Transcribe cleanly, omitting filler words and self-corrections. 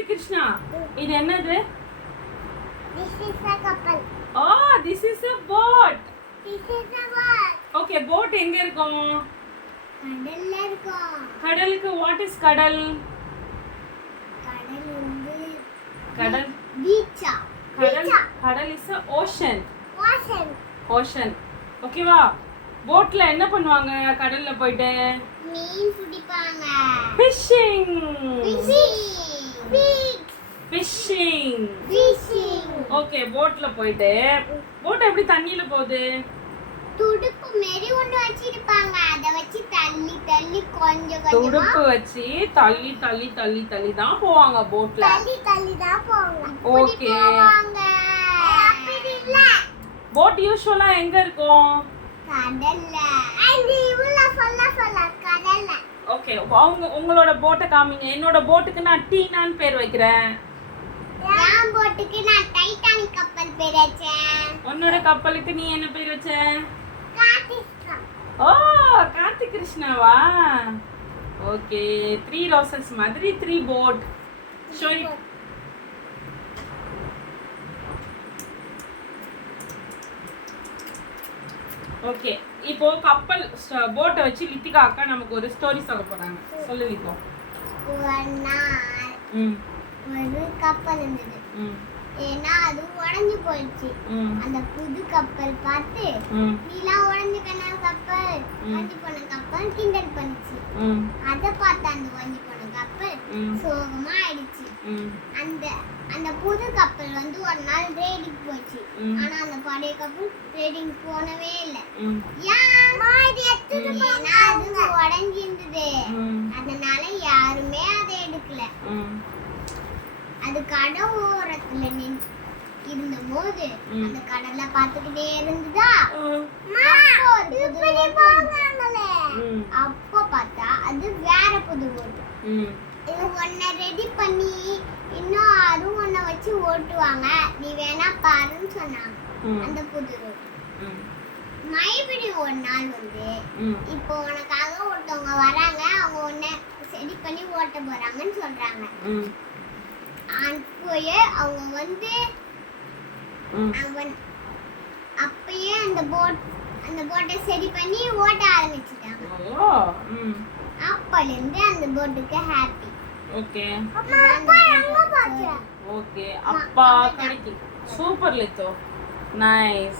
கார்த்திக் கிருஷ்ணா, இது என்னது? This is a couple. Oh, this is a boat. This is a boat. Okay, boat எங்க இருக்கும்? கடல்ல இருக்கும். கடலுக்கு what is கடல்? கடல் வந்து கடல் பீச்சா. கடல் is a ocean. Ocean. ஓகேவா? போட்ல என்ன பண்ணுவாங்க கடல்ல போயிட்டு? மீன் பிடிப்பாங்க. ஃபிஷிங். Fishing. ஓகே, போட்ல போயிட்டு போட் எப்படி தண்ணியில போகுது? துடுப்பு மேரி ஒண்ணு வச்சிருப்பாங்க. அத வச்சு தள்ளி தள்ளி கொஞ்சம் கொஞ்சமா துடுப்பு வச்சு தள்ளி தான் போவாங்க போட்ல. தள்ளி தான் போவாங்க. ஓகே. அப்படி இல்ல. போட் யூசுவலா எங்க இருக்கும்? கடல்ல. அந்த இவ்வளவு சொல்ல கடல்ல. ஓகே, உங்களோட போட்டை காமிங்க. என்னோட போட்டுக்கு நான் டீனான்னு பேர் வைக்கிறேன். என் போட்டுக்கு நான் டைட்டானிக் கப்பல் பேர் வச்சேன். உன்னோட கப்பலுக்கு நீ என்ன பேர் வச்ச? கார்த்திக். ஓ, கார்த்திக் கிருஷ்ணாவா? ஓகே, 3 roses மாதிரி 3 boat. Show it. ஓகே, இப்போ கப்பல் போட்டை வச்சு லித்திகா அக்கா நமக்கு ஒரு ஸ்டோரி சொல்ல போறாங்க. சொல்லு லித்தோ. ஒரு நாள் ஒரு கப்பல் இருந்தது. ஏன்னா அது உடைஞ்சு போயிடுச்சு. அந்த புது கப்பல் பார்த்து நீலாம் உடைஞ்சு போன கப்பல் உடைஞ்சு போன கப்பல் கிண்டல் பண்ணுச்சு. அதை பார்த்து அந்த உடைஞ்சு போன கப்பல் சோகமா ஆயிடுச்சு. அந்த புது கப்பல் வந்து ஒரு நாள் ரேடிங் போச்சு. ஆனா அந்த பழைய கப்பல் ரேடிங் போனவே இல்லை. ஏன்னா அது உடைஞ்சிருந்தது. அதனால யாருமே அதை எடுக்கல. அது கடல் ஓரத்துல இருந்த போது அந்த கடலை பார்த்துக்கிட்டே இருந்ததா. அப்போ பார்த்தா அது வேற புது ஓட்டு. இது ஒன்ன ரெடி பண்ணி இன்னும் யாரும் ஒன்ன வச்சு ஓட்டுவாங்க, நீ வேணா பாருன்னு சொன்னாங்க அந்த புது ரோட்டு. மறுபடியும் ஒரு நாள் வந்து இப்போ உனக்காக ஒருத்தவங்க வராங்க, அவங்க உன்னை ரெடி பண்ணி ஓட்ட போறாங்கன்னு சொல்றாங்க. போய் அவங்க வந்து அப்பயே அந்த போட்டை சரி பண்ணி ஓட்ட ஆரம்பிச்சிட்டாங்க. அப்பலேருந்து அந்த போட்டுக்கு ஹாப்பி. ஓகே, ஓகே, அப்பா கிடைக்கும். Super litho, nice.